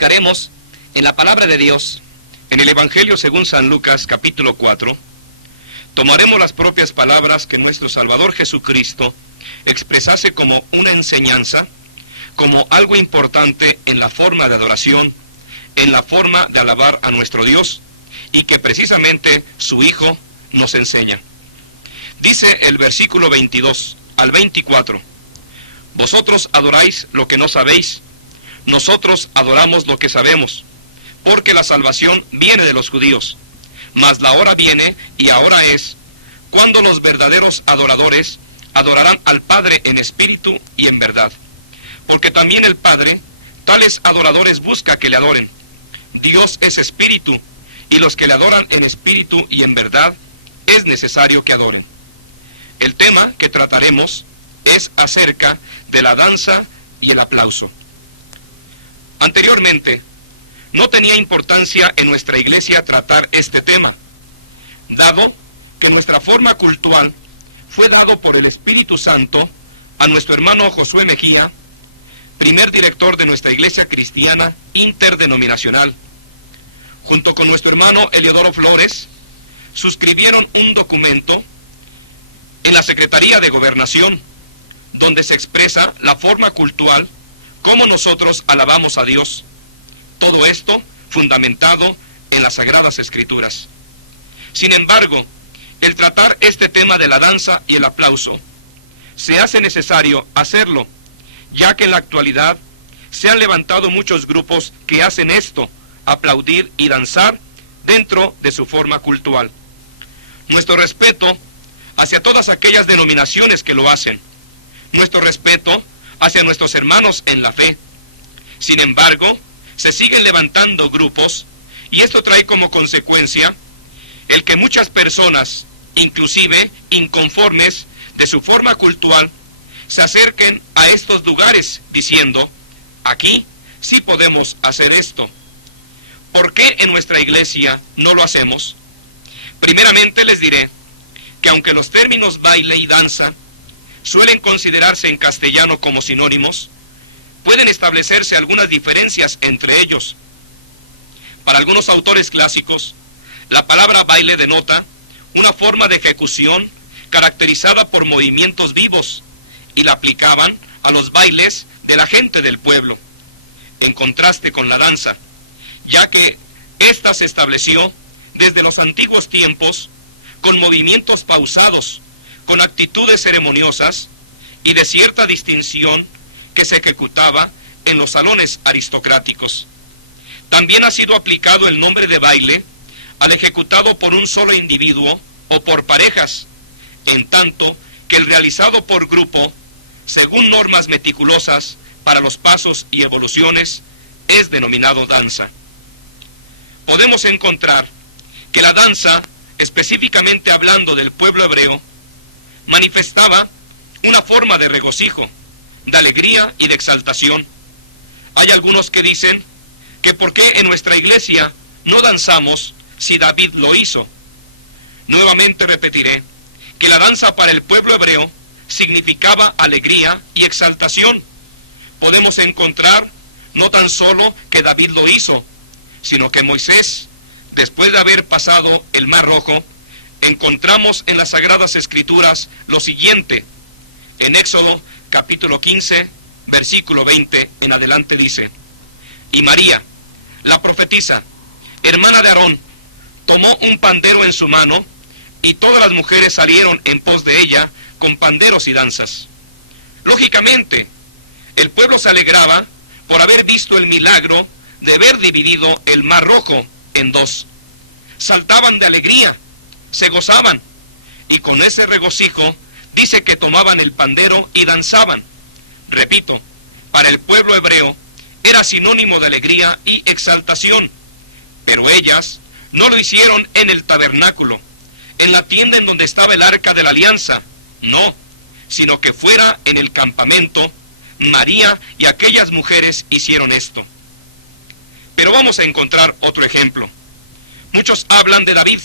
buscaremos en la palabra de Dios. En el Evangelio según San Lucas, capítulo 4, tomaremos las propias palabras que nuestro Salvador Jesucristo expresase como una enseñanza, como algo importante en la forma de adoración, en la forma de alabar a nuestro Dios, y que precisamente su Hijo nos enseña. Dice el versículo 22 al 24, vosotros adoráis lo que no sabéis, nosotros adoramos lo que sabemos, porque la salvación viene de los judíos. Mas la hora viene, y ahora es, cuando los verdaderos adoradores adorarán al Padre en espíritu y en verdad. Porque también el Padre, tales adoradores busca que le adoren. Dios es espíritu, y los que le adoran en espíritu y en verdad, es necesario que adoren. El tema que trataremos es acerca de la danza y el aplauso. Anteriormente, no tenía importancia en nuestra iglesia tratar este tema, dado que nuestra forma cultural fue dado por el Espíritu Santo a nuestro hermano Josué Mejía, primer director de nuestra iglesia cristiana interdenominacional. Junto con nuestro hermano Eliodoro Flores, suscribieron un documento en la Secretaría de Gobernación, donde se expresa la forma cultural, cómo nosotros alabamos a Dios. Todo esto fundamentado en las Sagradas Escrituras. Sin embargo, el tratar este tema de la danza y el aplauso, se hace necesario hacerlo, ya que en la actualidad se han levantado muchos grupos que hacen esto, aplaudir y danzar dentro de su forma cultural. Nuestro respeto hacia todas aquellas denominaciones que lo hacen, nuestro respeto hacia nuestros hermanos en la fe. Sin embargo, se siguen levantando grupos, y esto trae como consecuencia el que muchas personas, inclusive inconformes de su forma cultural, se acerquen a estos lugares diciendo, aquí sí podemos hacer esto. ¿Por qué en nuestra iglesia no lo hacemos? Primeramente les diré que aunque los términos baile y danza suelen considerarse en castellano como sinónimos, pueden establecerse algunas diferencias entre ellos. Para algunos autores clásicos, la palabra baile denota una forma de ejecución caracterizada por movimientos vivos, y la aplicaban a los bailes de la gente del pueblo, en contraste con la danza, ya que ésta se estableció desde los antiguos tiempos con movimientos pausados, con actitudes ceremoniosas y de cierta distinción que se ejecutaba en los salones aristocráticos. También ha sido aplicado el nombre de baile al ejecutado por un solo individuo o por parejas, en tanto que el realizado por grupo, según normas meticulosas para los pasos y evoluciones, es denominado danza. Podemos encontrar que la danza, específicamente hablando del pueblo hebreo, manifestaba una forma de regocijo, de alegría y de exaltación. Hay algunos que dicen que por qué en nuestra iglesia no danzamos si David lo hizo. Nuevamente repetiré que la danza para el pueblo hebreo significaba alegría y exaltación. Podemos encontrar no tan solo que David lo hizo, sino que Moisés, después de haber pasado el Mar Rojo, encontramos en las Sagradas Escrituras lo siguiente. En Éxodo capítulo 15, versículo 20 en adelante dice, y María, la profetisa, hermana de Aarón, tomó un pandero en su mano, y todas las mujeres salieron en pos de ella con panderos y danzas. Lógicamente, el pueblo se alegraba por haber visto el milagro de haber dividido el Mar Rojo en dos. Saltaban de alegría, se gozaban, y con ese regocijo dice que tomaban el pandero y danzaban. Repito, para el pueblo hebreo era sinónimo de alegría y exaltación, pero ellas no lo hicieron en el tabernáculo, en la tienda en donde estaba el arca de la alianza, no, sino que fuera en el campamento. María y aquellas mujeres hicieron esto. Pero vamos a encontrar otro ejemplo. Muchos hablan de David,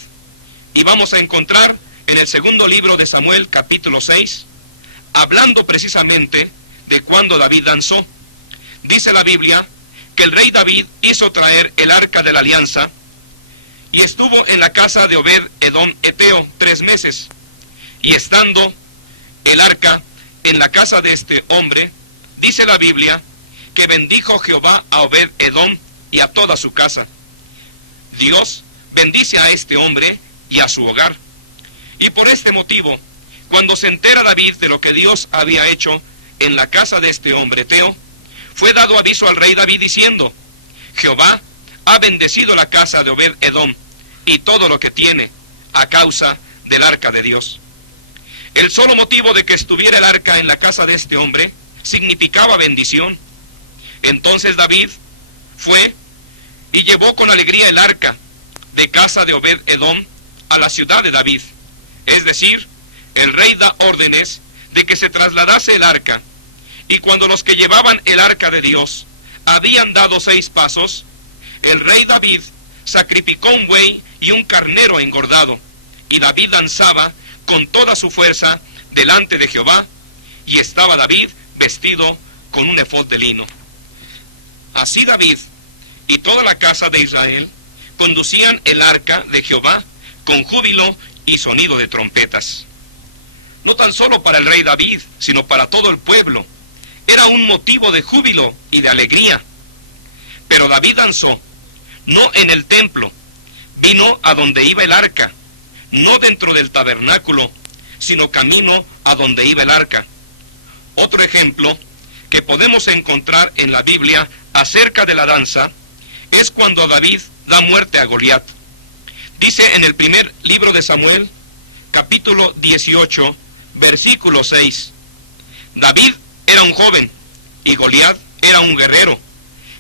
y vamos a encontrar en el segundo libro de Samuel, capítulo 6, hablando precisamente de cuando David danzó. Dice la Biblia que el rey David hizo traer el arca de la alianza y estuvo en la casa de Obed Edom Eteo 3 meses. Y estando el arca en la casa de este hombre, dice la Biblia que bendijo Jehová a Obed Edom y a toda su casa. Dios bendice a este hombre y a su hogar. Y por este motivo, cuando se entera David de lo que Dios había hecho en la casa de este hombre Eteo, fue dado aviso al rey David diciendo: Jehová ha bendecido la casa de Obed Edom y todo lo que tiene a causa del arca de Dios. El solo motivo de que estuviera el arca en la casa de este hombre significaba bendición. Entonces David fue y llevó con alegría el arca de casa de Obed Edom a la ciudad de David. Es decir, el rey da órdenes de que se trasladase el arca, y cuando los que llevaban el arca de Dios habían dado 6 pasos, el rey David sacrificó un buey y un carnero engordado, y David danzaba con toda su fuerza delante de Jehová, y estaba David vestido con un efod de lino. Así David y toda la casa de Israel conducían el arca de Jehová con júbilo y sonido de trompetas. No tan solo para el rey David, sino para todo el pueblo. Era un motivo de júbilo y de alegría. Pero David danzó, no en el templo, vino a donde iba el arca, no dentro del tabernáculo, sino camino a donde iba el arca. Otro ejemplo que podemos encontrar en la Biblia acerca de la danza es cuando David da muerte a Goliat. Dice en el primer libro de Samuel, capítulo 18, versículo 6. David era un joven y Goliat era un guerrero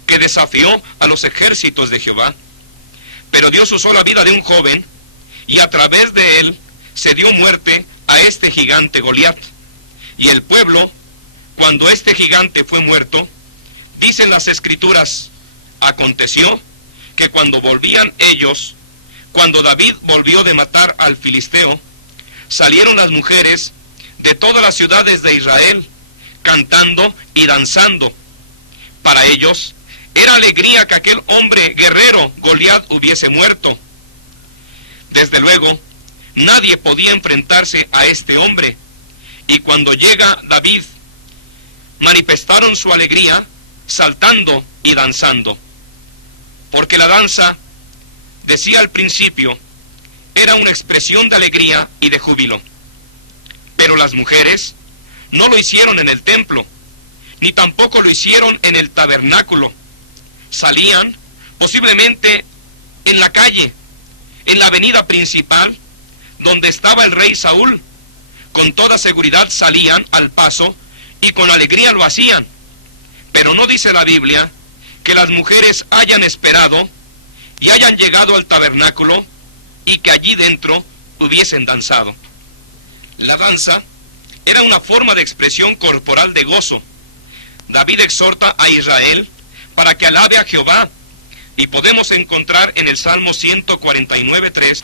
que desafió a los ejércitos de Jehová. Pero Dios usó la vida de un joven y a través de él se dio muerte a este gigante Goliat. Y el pueblo, cuando este gigante fue muerto, dicen las escrituras, aconteció que cuando volvían ellos, cuando David volvió de matar al filisteo, salieron las mujeres de todas las ciudades de Israel, cantando y danzando. Para ellos era alegría que aquel hombre guerrero Goliat hubiese muerto. Desde luego, nadie podía enfrentarse a este hombre, y cuando llega David, manifestaron su alegría saltando y danzando. Porque la danza, decía al principio, era una expresión de alegría y de júbilo. Pero las mujeres no lo hicieron en el templo, ni tampoco lo hicieron en el tabernáculo. Salían posiblemente en la calle, en la avenida principal, donde estaba el rey Saúl. Con toda seguridad salían al paso y con alegría lo hacían. Pero no dice la Biblia que las mujeres hayan esperado y hayan llegado al tabernáculo y que allí dentro hubiesen danzado. La danza era una forma de expresión corporal de gozo. David exhorta a Israel para que alabe a Jehová, y podemos encontrar en el Salmo 149:3,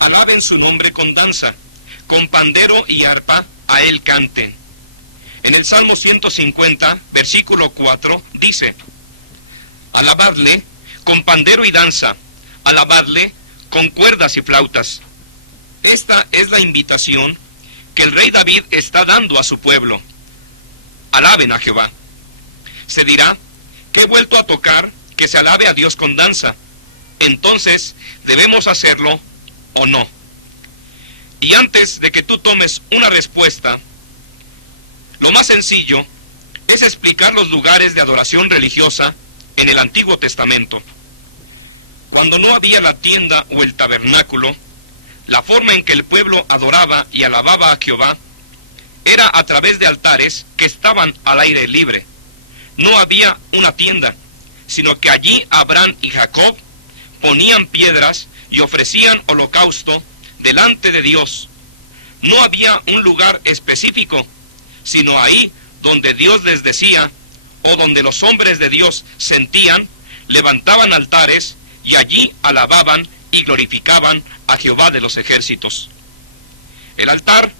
alaben su nombre con danza, con pandero y arpa a él canten. En el Salmo 150, versículo 4, dice, alabadle con pandero y danza, alabadle con cuerdas y flautas. Esta es la invitación que el rey David está dando a su pueblo. Alaben a Jehová. Se dirá que he vuelto a tocar que se alabe a Dios con danza. Entonces, ¿debemos hacerlo o no? Y antes de que tú tomes una respuesta, lo más sencillo es explicar los lugares de adoración religiosa en el Antiguo Testamento. Cuando no había la tienda o el tabernáculo, la forma en que el pueblo adoraba y alababa a Jehová era a través de altares que estaban al aire libre. No había una tienda, sino que allí Abraham y Jacob ponían piedras y ofrecían holocausto delante de Dios. No había un lugar específico, sino ahí donde Dios les decía, o donde los hombres de Dios sentían, levantaban altares y allí alababan y glorificaban a Jehová de los ejércitos. El altar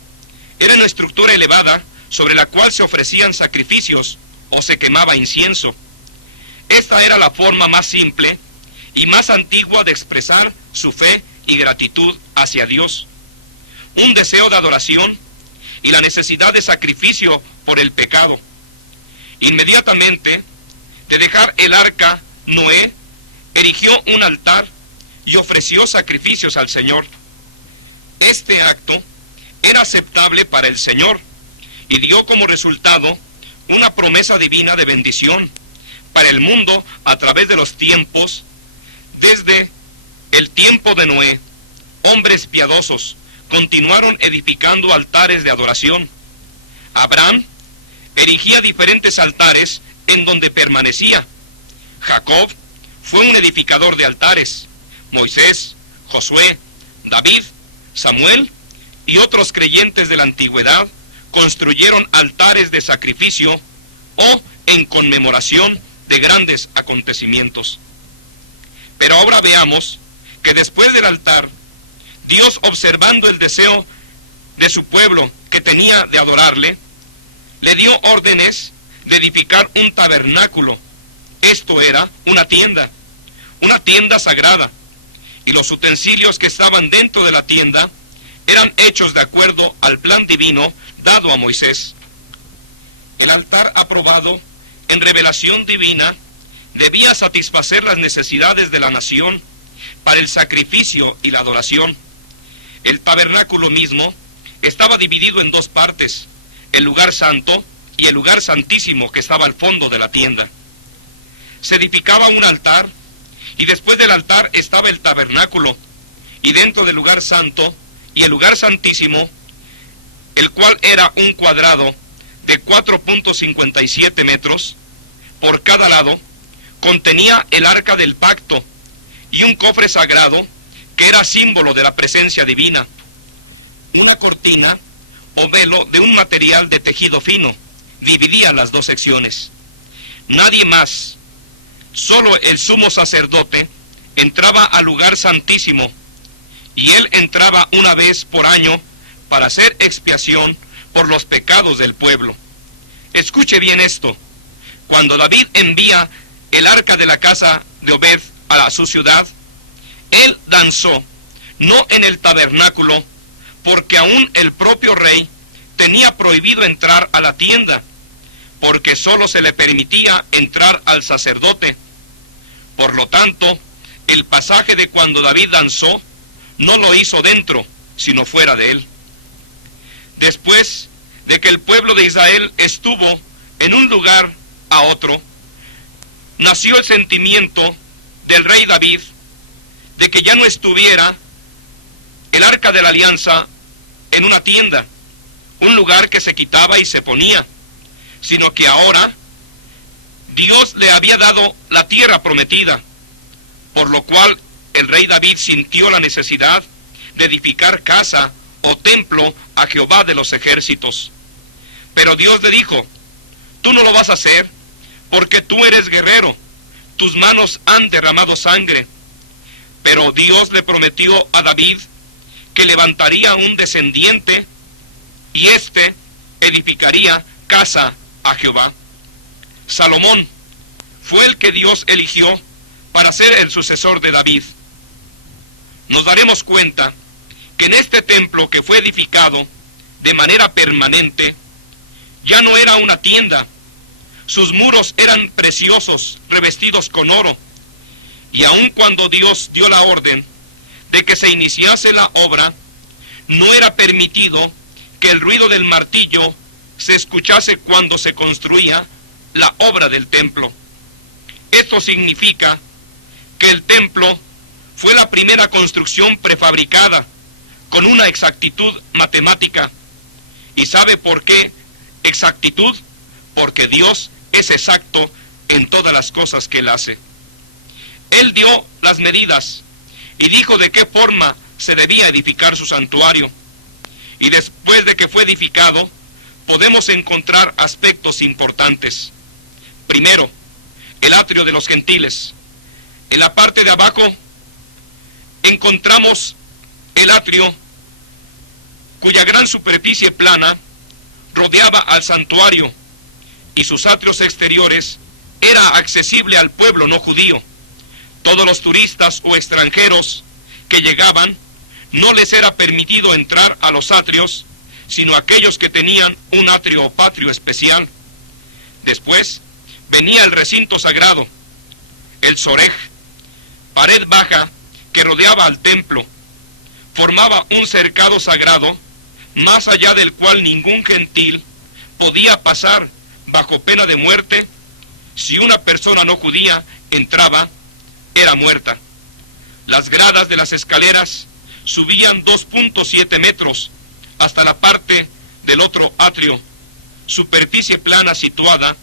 era una estructura elevada sobre la cual se ofrecían sacrificios o se quemaba incienso. Esta era la forma más simple y más antigua de expresar su fe y gratitud hacia Dios. Un deseo de adoración y la necesidad de sacrificio por el pecado. Inmediatamente de dejar el arca, Noé erigió un altar y ofreció sacrificios al Señor. Este acto era aceptable para el Señor y dio como resultado una promesa divina de bendición para el mundo a través de los tiempos. Desde el tiempo de Noé, hombres piadosos continuaron edificando altares de adoración. Abraham erigía diferentes altares en donde permanecía. Jacob fue un edificador de altares. Moisés, Josué, David, Samuel y otros creyentes de la antigüedad construyeron altares de sacrificio o en conmemoración de grandes acontecimientos. Pero ahora veamos que después del altar, Dios, observando el deseo de su pueblo que tenía de adorarle, le dio órdenes de edificar un tabernáculo. Esto era una tienda sagrada, y los utensilios que estaban dentro de la tienda eran hechos de acuerdo al plan divino dado a Moisés. El altar aprobado en revelación divina debía satisfacer las necesidades de la nación para el sacrificio y la adoración. El tabernáculo mismo estaba dividido en dos partes, el lugar santo y el lugar santísimo que estaba al fondo de la tienda. Se edificaba un altar y después del altar estaba el tabernáculo, y dentro del lugar santo y el lugar santísimo, el cual era un cuadrado de 4.57 metros por cada lado, contenía el arca del pacto y un cofre sagrado que era símbolo de la presencia divina. Una cortina o velo de un material de tejido fino dividía las dos secciones. Nadie más, solo el sumo sacerdote, entraba al lugar santísimo, y él entraba una vez por año para hacer expiación por los pecados del pueblo. Escuche bien esto. Cuando David envía el arca de la casa de Obed a su ciudad, él danzó, no en el tabernáculo, porque aún el propio rey tenía prohibido entrar a la tienda, porque solo se le permitía entrar al sacerdote. Por lo tanto, el pasaje de cuando David danzó no lo hizo dentro, sino fuera de él. Después de que el pueblo de Israel estuvo en un lugar a otro, nació el sentimiento del rey David de que ya no estuviera el arca de la alianza en una tienda, un lugar que se quitaba y se ponía, sino que ahora Dios le había dado la tierra prometida, por lo cual el rey David sintió la necesidad de edificar casa o templo a Jehová de los ejércitos. Pero Dios le dijo: tú no lo vas a hacer, porque tú eres guerrero, tus manos han derramado sangre. Pero Dios le prometió a David que levantaría un descendiente, y éste edificaría casa a Jehová. Salomón fue el que Dios eligió para ser el sucesor de David. Nos daremos cuenta que en este templo que fue edificado de manera permanente, ya no era una tienda. Sus muros eran preciosos, revestidos con oro, y aun cuando Dios dio la orden de que se iniciase la obra, no era permitido que el ruido del martillo se escuchase cuando se construía la obra del templo. Esto significa que el templo fue la primera construcción prefabricada con una exactitud matemática. ¿Y sabe por qué exactitud? Porque Dios es exacto en todas las cosas que Él hace. Él dio las medidas y dijo de qué forma se debía edificar su santuario. Y después de que fue edificado, podemos encontrar aspectos importantes. Primero, el atrio de los gentiles. En la parte de abajo encontramos el atrio, cuya gran superficie plana rodeaba al santuario, y sus atrios exteriores era accesible al pueblo no judío. Todos los turistas o extranjeros que llegaban, no les era permitido entrar a los atrios, sino aquellos que tenían un atrio o patio especial. Después venía el recinto sagrado, el Zorej, pared baja que rodeaba al templo. Formaba un cercado sagrado, más allá del cual ningún gentil podía pasar bajo pena de muerte. Si una persona no judía entraba, era muerta. Las gradas de las escaleras subían 2.7 metros hasta la parte del otro atrio, superficie plana situada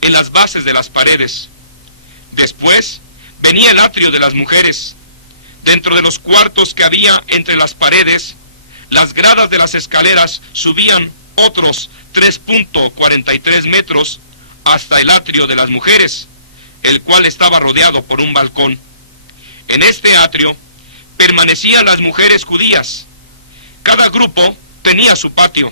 en las bases de las paredes. Después venía el atrio de las mujeres. Dentro de los cuartos que había entre las paredes, las gradas de las escaleras subían otros 3.43 metros hasta el atrio de las mujeres, el cual estaba rodeado por un balcón. En este atrio permanecían las mujeres judías. Cada grupo tenía su patio.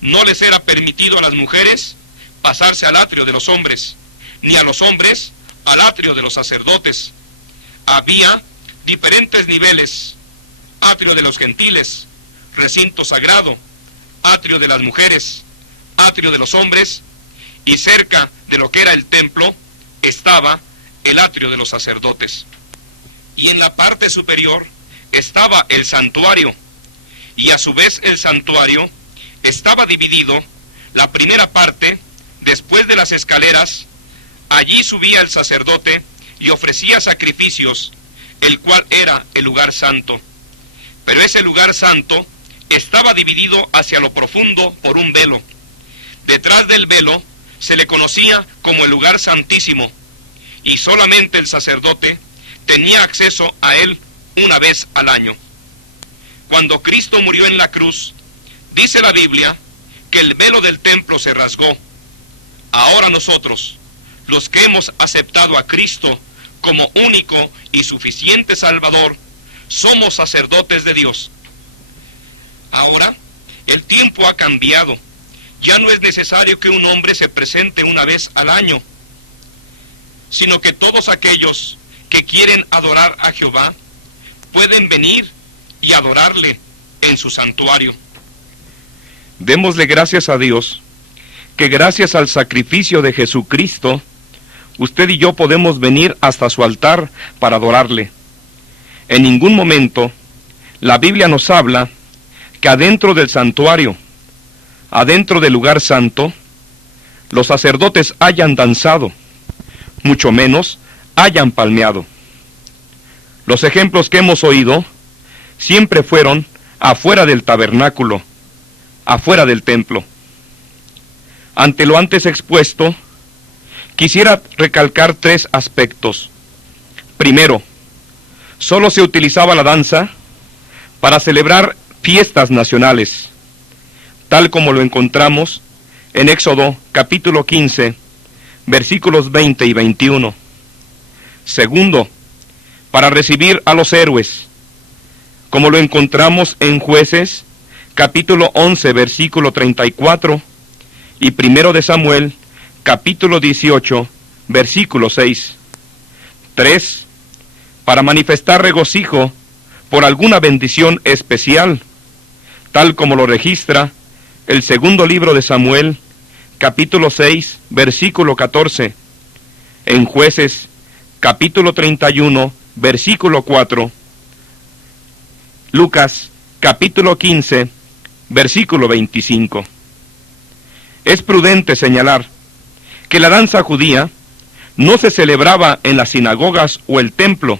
No les era permitido a las mujeres pasarse al atrio de los hombres, ni a los hombres al atrio de los sacerdotes. Había diferentes niveles: atrio de los gentiles, recinto sagrado, atrio de las mujeres, atrio de los hombres, y cerca de lo que era el templo estaba el atrio de los sacerdotes. Y en la parte superior estaba el santuario, y a su vez el santuario estaba dividido. La primera parte, después de las escaleras, allí subía el sacerdote y ofrecía sacrificios, el cual era el lugar santo. Pero ese lugar santo estaba dividido hacia lo profundo por un velo. Detrás del velo se le conocía como el lugar santísimo, y solamente el sacerdote tenía acceso a él una vez al año. Cuando Cristo murió en la cruz, dice la Biblia que el velo del templo se rasgó. Ahora nosotros, los que hemos aceptado a Cristo como único y suficiente Salvador, somos sacerdotes de Dios. Ahora, el tiempo ha cambiado. Ya no es necesario que un hombre se presente una vez al año, sino que todos aquellos que quieren adorar a Jehová pueden venir y adorarle en su santuario. Démosle gracias a Dios, que gracias al sacrificio de Jesucristo, usted y yo podemos venir hasta su altar para adorarle. En ningún momento la Biblia nos habla que adentro del santuario, adentro del lugar santo, los sacerdotes hayan danzado, mucho menos hayan palmeado. Los ejemplos que hemos oído siempre fueron afuera del tabernáculo, afuera del templo. Ante lo antes expuesto, quisiera recalcar 3 aspectos. Primero, solo se utilizaba la danza para celebrar fiestas nacionales, tal como lo encontramos en Éxodo capítulo 15, versículos 20 y 21. Segundo, para recibir a los héroes, como lo encontramos en Jueces capítulo 11, versículo 34, y Primero de Samuel capítulo 18, versículo 6. 3. Para manifestar regocijo por alguna bendición especial, tal como lo registra el segundo libro de Samuel, capítulo 6, versículo 14, en Jueces, capítulo 31, versículo 4, Lucas, capítulo 15, versículo 25. Es prudente señalar que la danza judía no se celebraba en las sinagogas o el templo.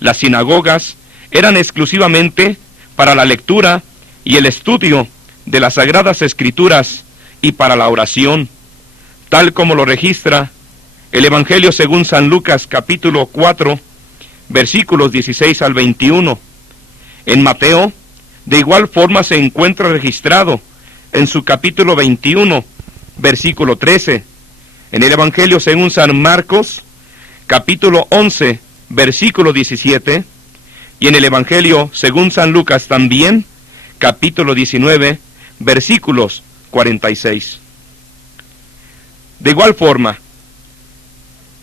Las sinagogas eran exclusivamente para la lectura y el estudio de las Sagradas Escrituras y para la oración, tal como lo registra el Evangelio según San Lucas capítulo 4, versículos 16 al 21. En Mateo, de igual forma se encuentra registrado en su capítulo 21, versículo 13. En el Evangelio según San Marcos, capítulo 11, versículo 17. Y en el Evangelio según San Lucas también, capítulo 19, versículos 46. De igual forma,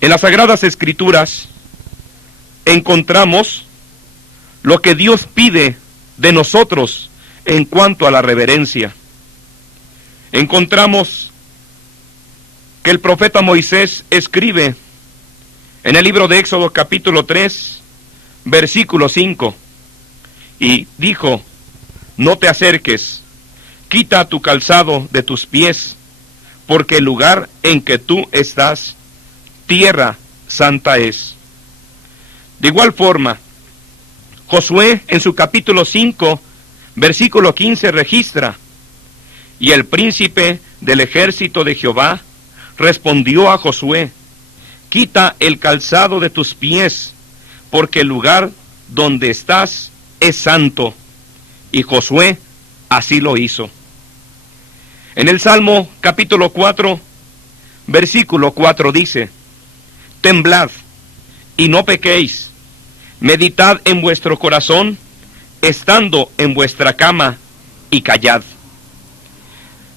En las Sagradas Escrituras encontramos lo que Dios pide de nosotros en cuanto a la reverencia. Encontramos que el profeta Moisés escribe en el libro de Éxodo capítulo 3, versículo 5, y dijo: no te acerques, quita tu calzado de tus pies, porque el lugar en que tú estás, tierra santa es. De igual forma, Josué en su capítulo 5, versículo 15 registra: y el príncipe del ejército de Jehová respondió a Josué: quita el calzado de tus pies, porque el lugar donde estás es santo. Y Josué así lo hizo. En el Salmo capítulo 4, versículo 4 dice: temblad y no pequéis, meditad en vuestro corazón, estando en vuestra cama, y callad.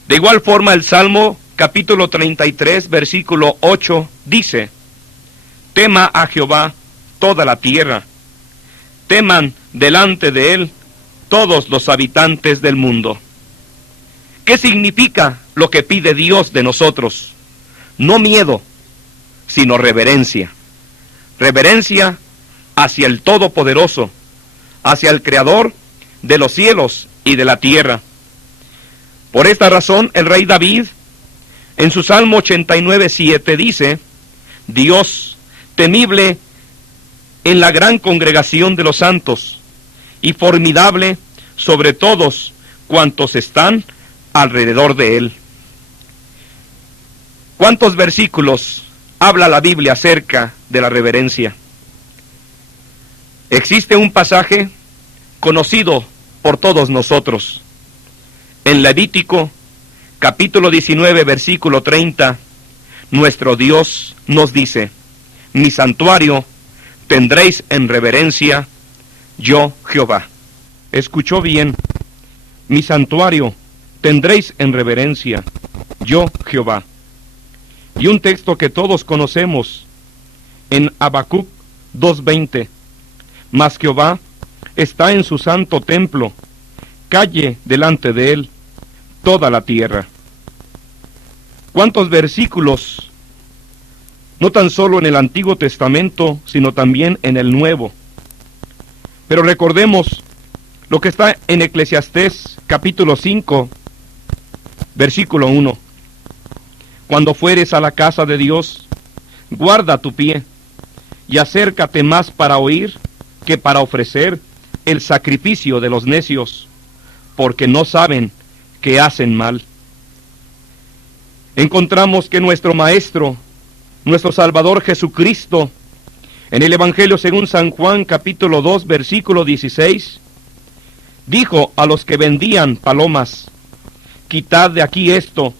De igual forma el Salmo capítulo 33, versículo 8 dice: tema a Jehová toda la tierra, teman delante de él todos los habitantes del mundo. ¿Qué significa lo que pide Dios de nosotros? No miedo, sino reverencia. Reverencia hacia el Todopoderoso, hacia el Creador de los cielos y de la tierra. Por esta razón, el rey David, en su Salmo 89:7 dice: Dios, temible en la gran congregación de los santos, y formidable sobre todos cuantos están alrededor de él. ¿Cuántos versículos habla la Biblia acerca de la reverencia? Existe un pasaje conocido por todos nosotros. En Levítico, capítulo 19, versículo 30, nuestro Dios nos dice: mi santuario tendréis en reverencia, yo Jehová. Escuchó bien: mi santuario tendréis en reverencia, yo Jehová. Y un texto que todos conocemos, en Habacuc 2:20, mas Jehová está en su santo templo, calle delante de él toda la tierra. ¿Cuántos versículos, no tan solo en el Antiguo Testamento, sino también en el Nuevo? Pero recordemos lo que está en Eclesiastés capítulo 5, versículo 1. Cuando fueres a la casa de Dios, guarda tu pie, y acércate más para oír que para ofrecer el sacrificio de los necios, porque no saben que hacen mal. Encontramos que nuestro Maestro, nuestro Salvador Jesucristo, en el Evangelio según San Juan capítulo 2, versículo 16, dijo a los que vendían palomas: quitad de aquí esto,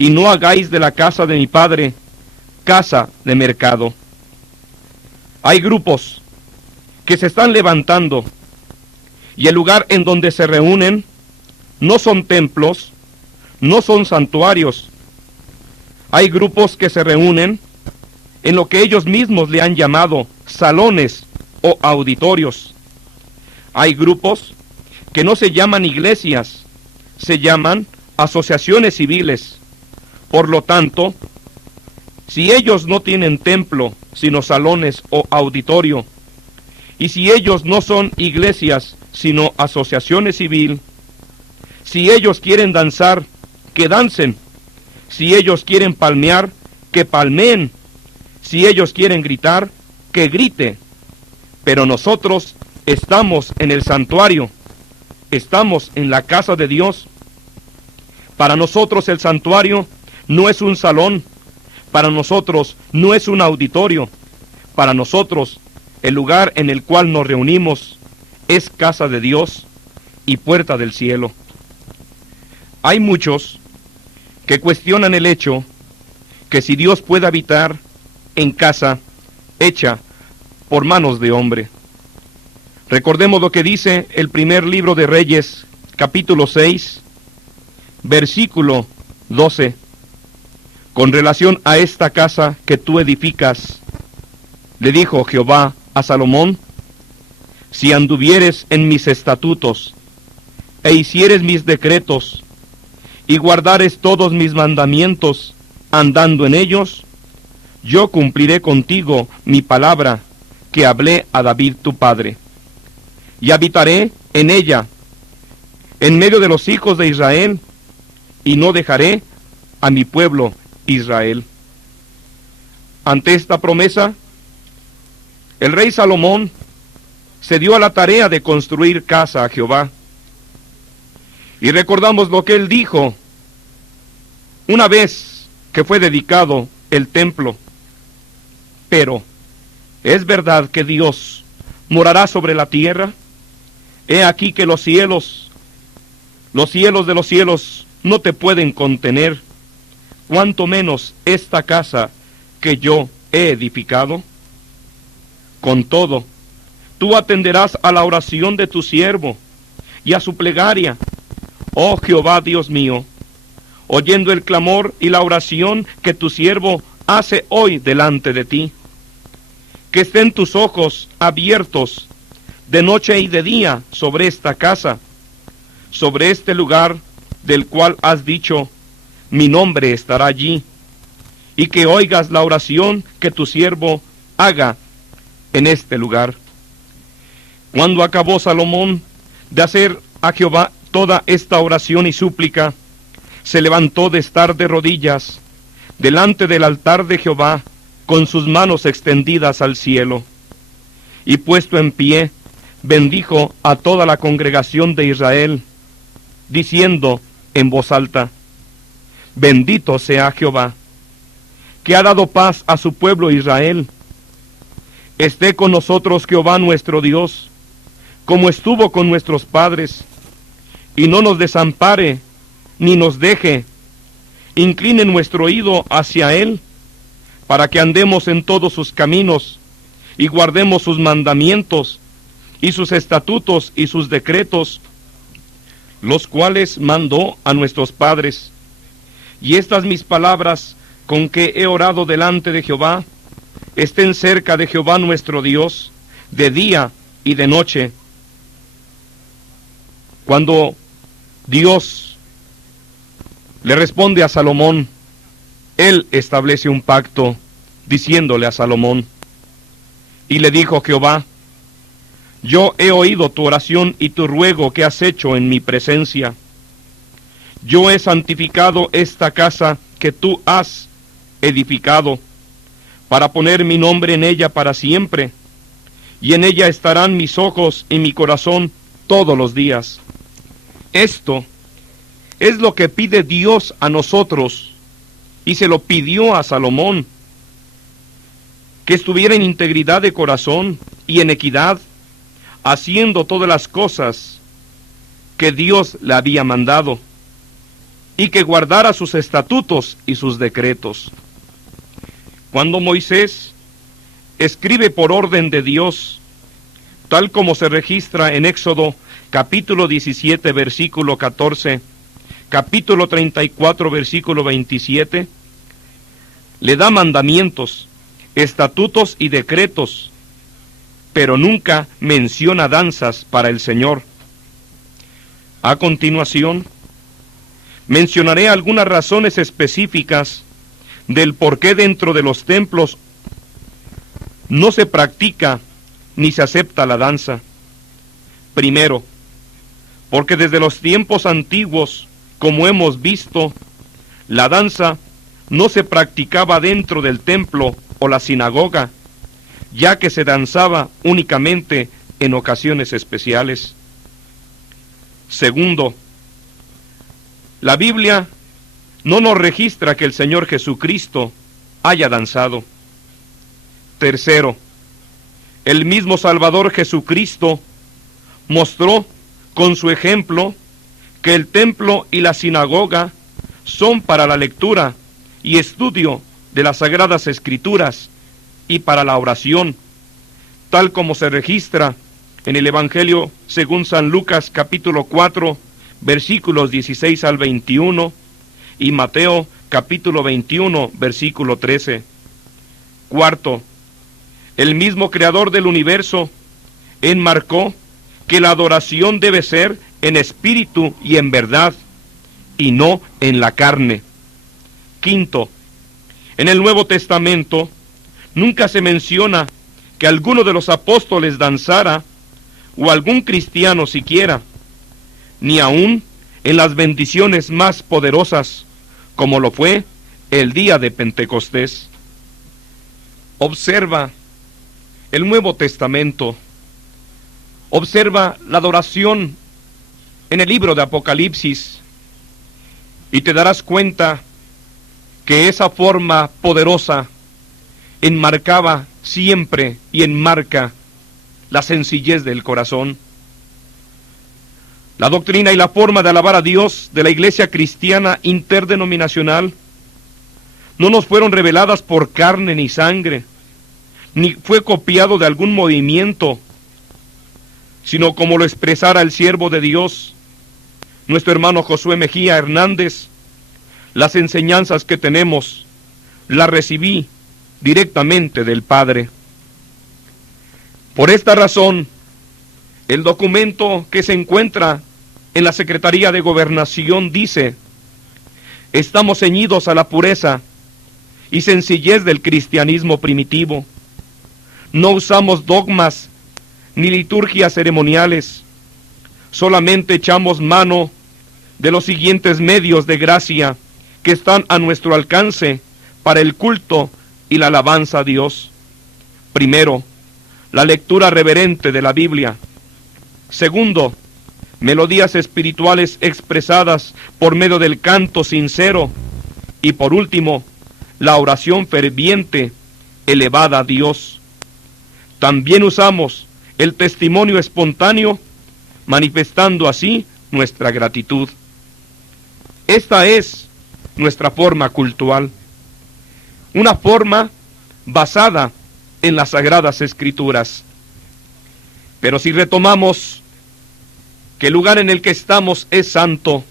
y no hagáis de la casa de mi Padre casa de mercado. Hay grupos que se están levantando, y el lugar en donde se reúnen no son templos, no son santuarios. Hay grupos que se reúnen en lo que ellos mismos le han llamado salones o auditorios. Hay grupos que no se llaman iglesias, se llaman asociaciones civiles. Por lo tanto, si ellos no tienen templo, sino salones o auditorio, y si ellos no son iglesias, sino asociaciones civiles, si ellos quieren danzar, que dancen; si ellos quieren palmear, que palmeen; si ellos quieren gritar, que grite. Pero nosotros estamos en el santuario, estamos en la casa de Dios. Para nosotros el santuario no es un salón, para nosotros no es un auditorio, para nosotros el lugar en el cual nos reunimos es casa de Dios y puerta del cielo. Hay muchos que cuestionan el hecho que si Dios puede habitar en casa hecha por manos de hombre. Recordemos lo que dice el primer libro de Reyes, capítulo 6, versículo 12. Con relación a esta casa que tú edificas, le dijo Jehová a Salomón, si anduvieres en mis estatutos, e hicieres mis decretos, y guardares todos mis mandamientos, andando en ellos, yo cumpliré contigo mi palabra que hablé a David tu padre, y habitaré en ella, en medio de los hijos de Israel, y no dejaré a mi pueblo Israel. Ante esta promesa, el rey Salomón se dio a la tarea de construir casa a Jehová. Y recordamos lo que él dijo una vez que fue dedicado el templo. Pero, ¿es verdad que Dios morará sobre la tierra? He aquí que los cielos de los cielos no te pueden contener, cuanto menos esta casa que yo he edificado. Con todo, tú atenderás a la oración de tu siervo y a su plegaria, oh Jehová Dios mío, oyendo el clamor y la oración que tu siervo hace hoy delante de ti. Que estén tus ojos abiertos de noche y de día sobre esta casa, sobre este lugar del cual has dicho, mi nombre estará allí, y que oigas la oración que tu siervo haga en este lugar. Cuando acabó Salomón de hacer a Jehová toda esta oración y súplica, se levantó de estar de rodillas delante del altar de Jehová, con sus manos extendidas al cielo, y puesto en pie, bendijo a toda la congregación de Israel, diciendo en voz alta, bendito sea Jehová, que ha dado paz a su pueblo Israel. Esté con nosotros Jehová nuestro Dios, como estuvo con nuestros padres, y no nos desampare, ni nos deje. Incline nuestro oído hacia Él, para que andemos en todos sus caminos, y guardemos sus mandamientos, y sus estatutos y sus decretos, los cuales mandó a nuestros padres. Y estas mis palabras, con que he orado delante de Jehová, estén cerca de Jehová nuestro Dios, de día y de noche. Cuando Dios le responde a Salomón, él establece un pacto, diciéndole a Salomón, y le dijo Jehová, yo he oído tu oración y tu ruego que has hecho en mi presencia. Yo he santificado esta casa que tú has edificado, para poner mi nombre en ella para siempre, y en ella estarán mis ojos y mi corazón todos los días. Esto es lo que pide Dios a nosotros, y se lo pidió a Salomón, que estuviera en integridad de corazón y en equidad, haciendo todas las cosas que Dios le había mandado, y que guardara sus estatutos y sus decretos. Cuando Moisés escribe por orden de Dios, tal como se registra en Éxodo capítulo 17 versículo 14, capítulo 34 versículo 27, le da mandamientos, estatutos y decretos, pero nunca menciona danzas para el Señor. A continuación, mencionaré algunas razones específicas del por qué dentro de los templos no se practica ni se acepta la danza. Primero, porque desde los tiempos antiguos, como hemos visto, la danza no se practicaba dentro del templo o la sinagoga, ya que se danzaba únicamente en ocasiones especiales. Segundo, la Biblia no nos registra que el Señor Jesucristo haya danzado. Tercero, el mismo Salvador Jesucristo mostró con su ejemplo que el templo y la sinagoga son para la lectura y estudio de las Sagradas Escrituras y para la oración, tal como se registra en el Evangelio según San Lucas capítulo 4, versículos 16 al 21, y Mateo capítulo 21, versículo 13. Cuarto, el mismo creador del universo enmarcó que la adoración debe ser en espíritu y en verdad, y no en la carne. Quinto, en el Nuevo Testamento nunca se menciona que alguno de los apóstoles danzara, o algún cristiano siquiera, ni aun en las bendiciones más poderosas, como lo fue el día de Pentecostés. Observa el Nuevo Testamento, observa la adoración en el libro de Apocalipsis, y te darás cuenta que esa forma poderosa enmarcaba siempre y enmarca la sencillez del corazón. La doctrina y la forma de alabar a Dios de la iglesia cristiana interdenominacional no nos fueron reveladas por carne ni sangre, ni fue copiado de algún movimiento, sino como lo expresara el siervo de Dios, nuestro hermano Josué Mejía Hernández. Las enseñanzas que tenemos las recibí directamente del Padre. Por esta razón, el documento que se encuentra en la Secretaría de Gobernación dice: estamos ceñidos a la pureza y sencillez del cristianismo primitivo. No usamos dogmas ni liturgias ceremoniales, solamente echamos mano de los siguientes medios de gracia que están a nuestro alcance para el culto y la alabanza a Dios. Primero, la lectura reverente de la Biblia. Segundo, melodías espirituales expresadas por medio del canto sincero. Y por último, la oración ferviente elevada a Dios. También usamos el testimonio espontáneo, manifestando así nuestra gratitud. Esta es nuestra forma cultural, una forma basada en las Sagradas Escrituras. Pero si retomamos que el lugar en el que estamos es santo,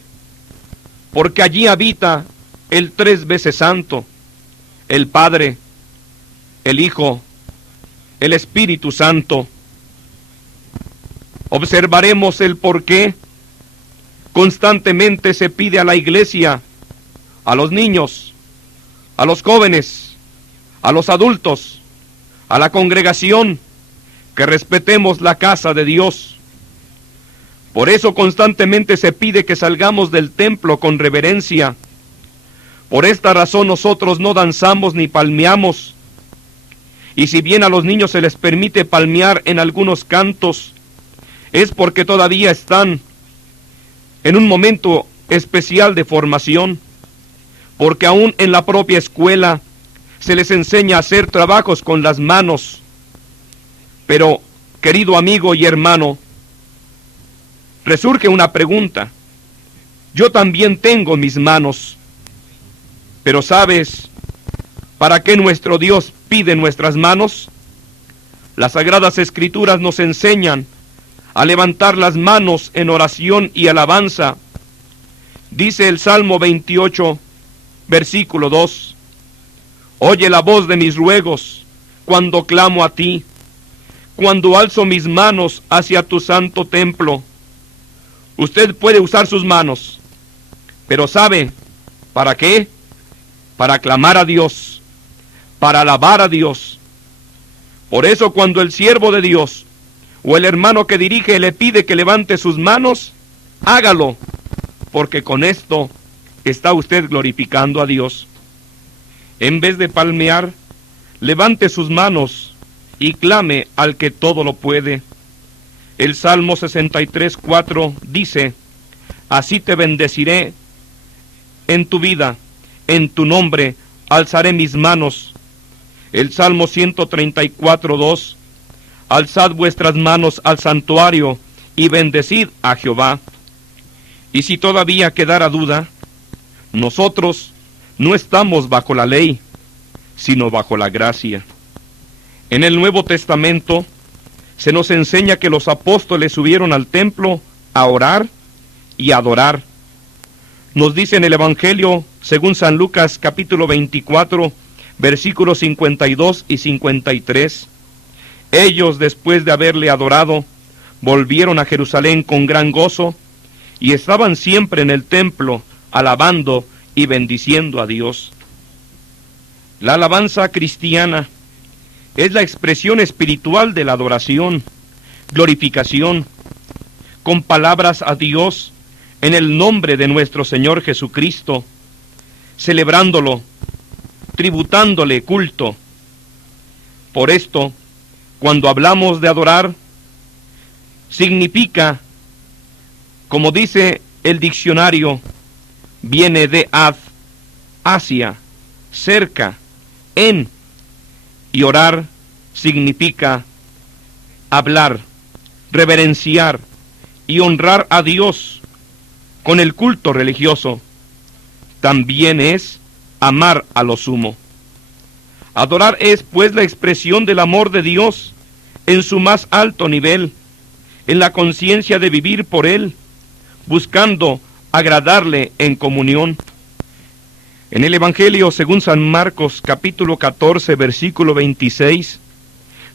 porque allí habita el 3 veces santo, el Padre, el Hijo, el Espíritu Santo, observaremos el por qué constantemente se pide a la iglesia, a los niños, a los jóvenes, a los adultos, a la congregación, que respetemos la casa de Dios. Por eso constantemente se pide que salgamos del templo con reverencia. Por esta razón nosotros no danzamos ni palmeamos. Y si bien a los niños se les permite palmear en algunos cantos, es porque todavía están en un momento especial de formación, porque aún en la propia escuela se les enseña a hacer trabajos con las manos. Pero, querido amigo y hermano, resurge una pregunta. Yo también tengo mis manos, pero ¿sabes para qué nuestro Dios pide nuestras manos? Las Sagradas Escrituras nos enseñan a levantar las manos en oración y alabanza. Dice el Salmo 28, versículo 2: oye la voz de mis ruegos cuando clamo a ti, cuando alzo mis manos hacia tu santo templo. Usted puede usar sus manos, pero ¿sabe para qué? Para clamar a Dios, para alabar a Dios. Por eso cuando el siervo de Dios o el hermano que dirige le pide que levante sus manos, hágalo, porque con esto está usted glorificando a Dios. En vez de palmear, levante sus manos y clame al que todo lo puede. El Salmo 63:4 dice: así te bendeciré en tu vida, en tu nombre alzaré mis manos. El Salmo 134:2: alzad vuestras manos al santuario y bendecid a Jehová. Y si todavía quedara duda, nosotros no estamos bajo la ley, sino bajo la gracia. En el Nuevo Testamento se nos enseña que los apóstoles subieron al templo a orar y adorar. Nos dice en el Evangelio según San Lucas capítulo 24, versículos 52 y 53. Ellos, después de haberle adorado, volvieron a Jerusalén con gran gozo, y estaban siempre en el templo, alabando y bendiciendo a Dios. La alabanza cristiana es la expresión espiritual de la adoración, glorificación, con palabras a Dios en el nombre de nuestro Señor Jesucristo, celebrándolo, tributándole culto. Por esto, cuando hablamos de adorar, significa, como dice el diccionario, viene de ad, hacia, cerca, en, y orar significa hablar, reverenciar y honrar a Dios con el culto religioso. También es amar a lo sumo. Adorar es, pues, la expresión del amor de Dios en su más alto nivel, en la conciencia de vivir por Él, buscando agradarle en comunión. En el Evangelio según San Marcos, capítulo 14, versículo 26,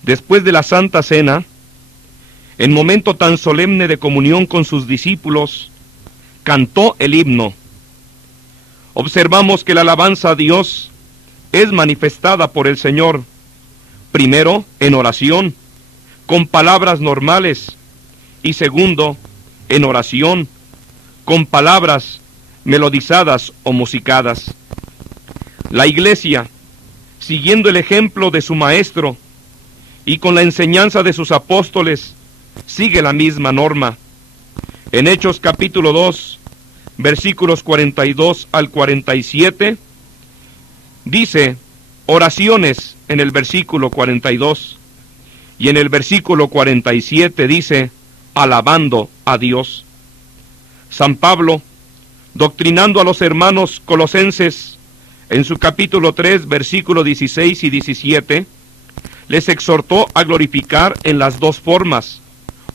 después de la Santa Cena, en momento tan solemne de comunión con sus discípulos, cantó el himno. Observamos que la alabanza a Dios es manifestada por el Señor, primero en oración, con palabras normales, y segundo, en oración, con palabras melodizadas o musicadas. La Iglesia, siguiendo el ejemplo de su Maestro y con la enseñanza de sus apóstoles, sigue la misma norma. En Hechos capítulo 2, versículos 42 al 47, dice oraciones en el versículo 42, y en el versículo 47 dice alabando a Dios. San Pablo, doctrinando a los hermanos colosenses en su capítulo 3, versículo 16 y 17, les exhortó a glorificar en las dos formas,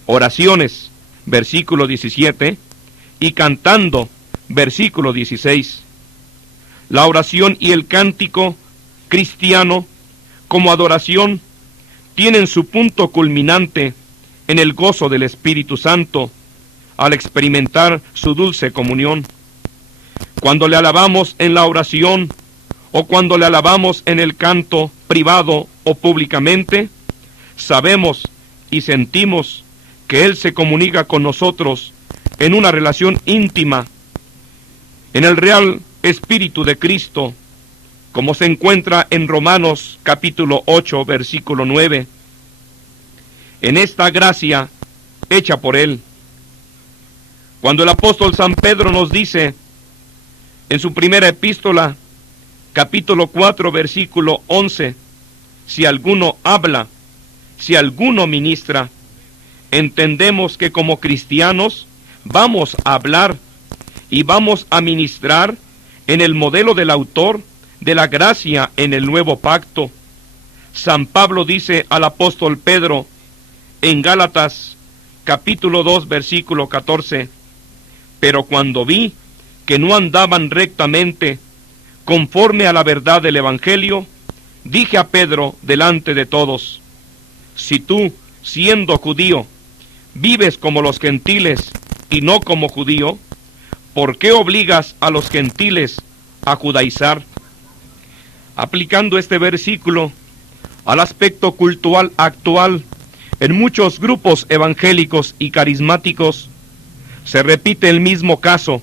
oraciones, versículo 17, y cantando, versículo 16. La oración y el cántico cristiano como adoración tienen su punto culminante en el gozo del Espíritu Santo al experimentar su dulce comunión. Cuando le alabamos en la oración o cuando le alabamos en el canto privado o públicamente, sabemos y sentimos que Él se comunica con nosotros en una relación íntima, en el real Espíritu de Cristo, como se encuentra en Romanos capítulo 8, versículo 9. En esta gracia hecha por Él. Cuando el apóstol San Pedro nos dice en su primera epístola, capítulo 4, versículo 11, si alguno habla, si alguno ministra, entendemos que como cristianos vamos a hablar y vamos a ministrar en el modelo del autor de la gracia en el nuevo pacto. San Pablo dice al apóstol Pedro en Gálatas capítulo 2 versículo 14, pero cuando vi que no andaban rectamente conforme a la verdad del Evangelio, dije a Pedro delante de todos, si tú, siendo judío, vives como los gentiles y no como judío, ¿por qué obligas a los gentiles a judaizar? Aplicando este versículo al aspecto cultural actual, en muchos grupos evangélicos y carismáticos se repite el mismo caso.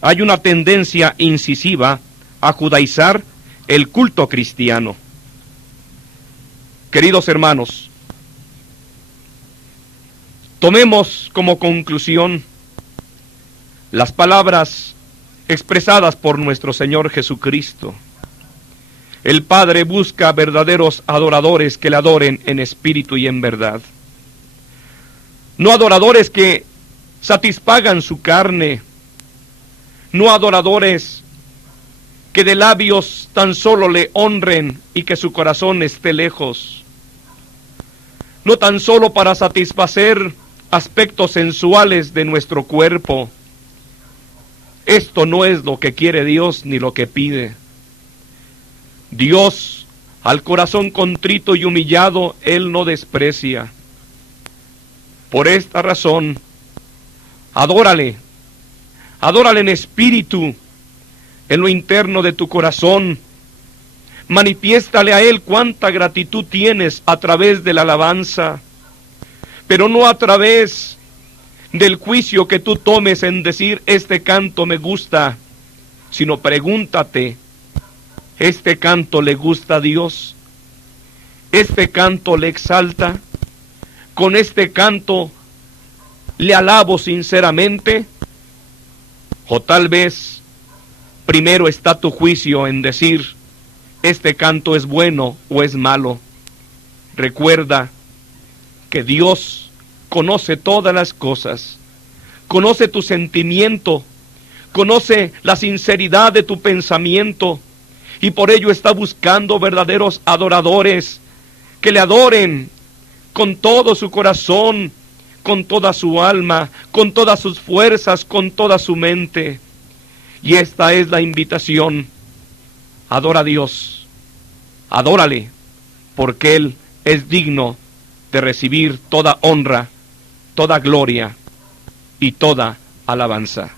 Hay una tendencia incisiva a judaizar el culto cristiano. Queridos hermanos, tomemos como conclusión las palabras expresadas por nuestro Señor Jesucristo. El Padre busca verdaderos adoradores que le adoren en espíritu y en verdad. No adoradores que satisfagan su carne, no adoradores que de labios tan solo le honren y que su corazón esté lejos, no tan solo para satisfacer aspectos sensuales de nuestro cuerpo, Esto no es lo que quiere Dios ni lo que pide. Dios, al corazón contrito y humillado, Él no desprecia. Por esta razón, adórale, adórale en espíritu, en lo interno de tu corazón. Manifiéstale a Él cuánta gratitud tienes a través de la alabanza, pero no a través del juicio que tú tomes en decir, este canto me gusta, sino pregúntate, ¿este canto le gusta a Dios? ¿Este canto le exalta? ¿Con este canto le alabo sinceramente? O tal vez primero está tu juicio en decir, este canto es bueno o es malo. Recuerda que Dios conoce todas las cosas, conoce tu sentimiento, conoce la sinceridad de tu pensamiento, y por ello está buscando verdaderos adoradores que le adoren con todo su corazón, con toda su alma, con todas sus fuerzas, con toda su mente. Y esta es la invitación. Adora a Dios, adórale, porque Él es digno de recibir toda honra, toda gloria y toda alabanza.